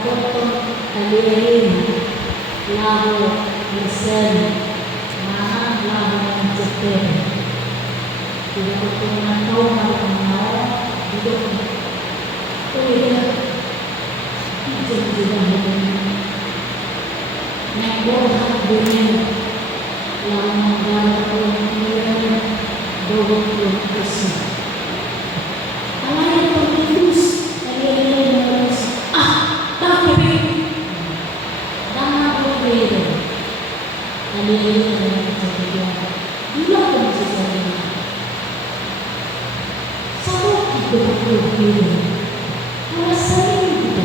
potong kalian lalu bersen mana lalu mencetek tidak potong tahu mau hidup itu juga nebor dunia yang menggambarkan dunia doang kursi. Kalau yang terus kalian harus tapi jangan berbeda. Kalian yang berbeda. Bila kondisi saya satu berbeda. Kalau saya itu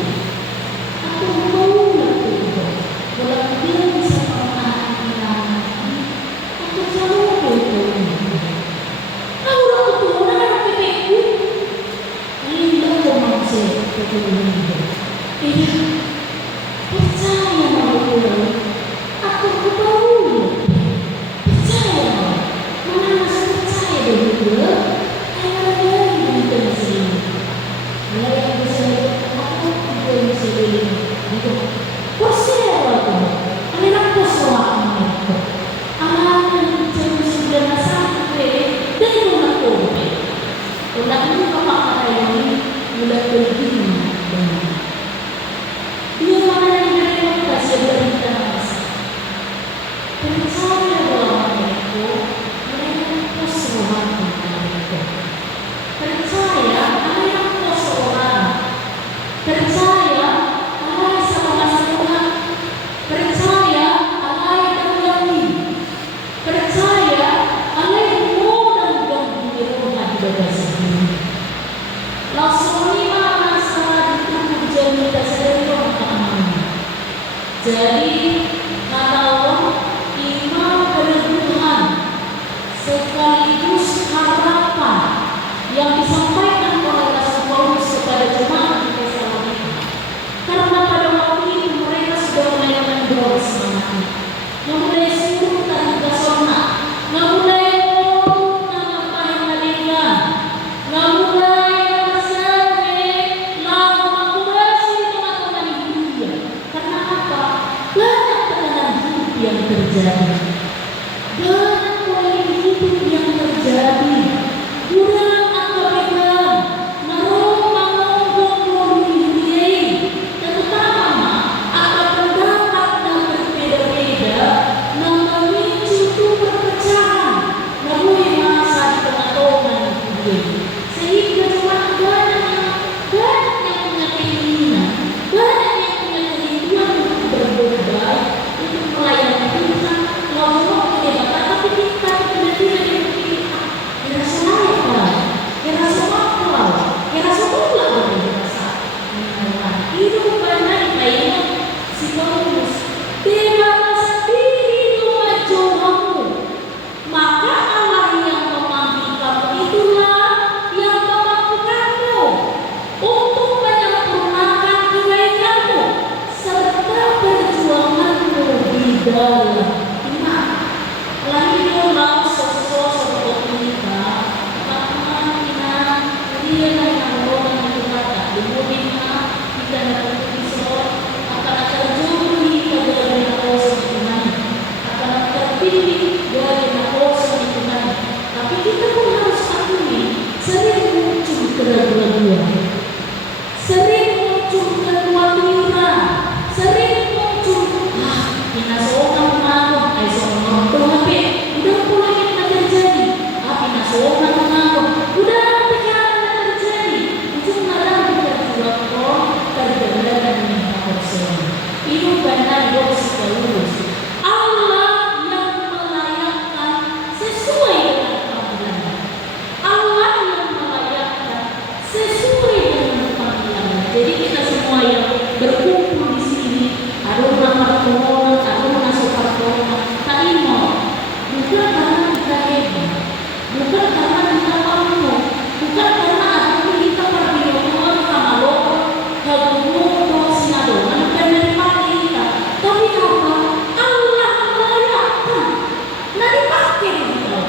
aku mau lakukan. Kalau dia bisa mengatakan aku jauh berbeda. Kalau aku orang berbeda, ini dah manusia berbeda. Iya, percaya aku. Aku tahu. Percaya, mana masih percaya berbeda. Ayah yang berkasi. Ayah yang berkasi. Aku berkasi. Itu percaya aku. Ayah aku selalu aku. Ayah yang jauh sudah sampai dengan aku. Udah ini bapak kata ini udah pergi. Dia mana yang berkasi berkasi. Percaya bahwa mereka selalu aku. Percaya ayahku seorang. Percaya ayah sama Tuhan. Percaya ayah terganti. Percaya ayah mudah ganti rumah di bagasi ini. Langsung lima masalah itu jadi dasar orang. Jadi kata Allah iman kepada Tuhan sekaligus harapan yang disampaikan oleh Rasul Paulus kepada jemaat di Tesalonika. Karena pada waktu itu mereka sudah mulai mendorong semangatnya, mulai sibuk dan pesona, mulai ngomong nama Tuhan, mulai bersama, lalu menguasai teman-teman dunia. Karena apa? Banyak tekanan hidup yang terjadi, banyak pola hidup yang terjadi. Kurang apa-apa, merubah diri, terutama ada pendapat yang berbeda-beda, memicu perpecahan, melalui masa di tengah-tengah diri, sehingga cuma banyak yang punya keinginan, banyak yang punya keinginan untuk berbuat baik, untuk melayani Tuhan, lalu kehebat, tapi kita tidak hidup banyak lainnya si Paulus bebas diri Tuhanmu, maka Allah yang memanggil kamu itulah yang memampukanmu untuk menyempurnakan kebaikanmu serta perjuanganmu di dalam iman. Lagi mau sosok kita dia yang orang itu kata dimudahkan kita dapat disorot akan terjadi pada orang sempurna akan terpilih dari orang sempurna. Tapi kita pun harus akui sering muncul keraguan, sering muncul kekhawatiran, sering muncul kita seorang mengaku seorang berhape udah mulai yang terjadi tapi seorang mengaku udah itu benar dosa Paulus. Allah yang melayakkan sesuai dengan panggilannya. Allah yang melayakkan sesuai dengan panggilannya. Jadi kita semua yang berkumpul di sini, ada orang pertolongan, ada masuk pertolongan, tak mau. Bukan karena kita hebat, bukan karena kita mampu, bukan karena kita perjuangan sama lokal, kalau sinadongan bukan dari kita, tapi apa? Allah melayakkan, nari pakai kita.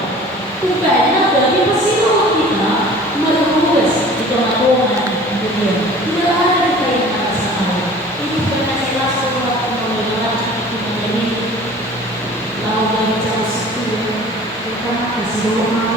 Bukannya dari pesilau kita merugus di tengah-tengah dunia. Tidak ada kaitan sama ini karena kasih doa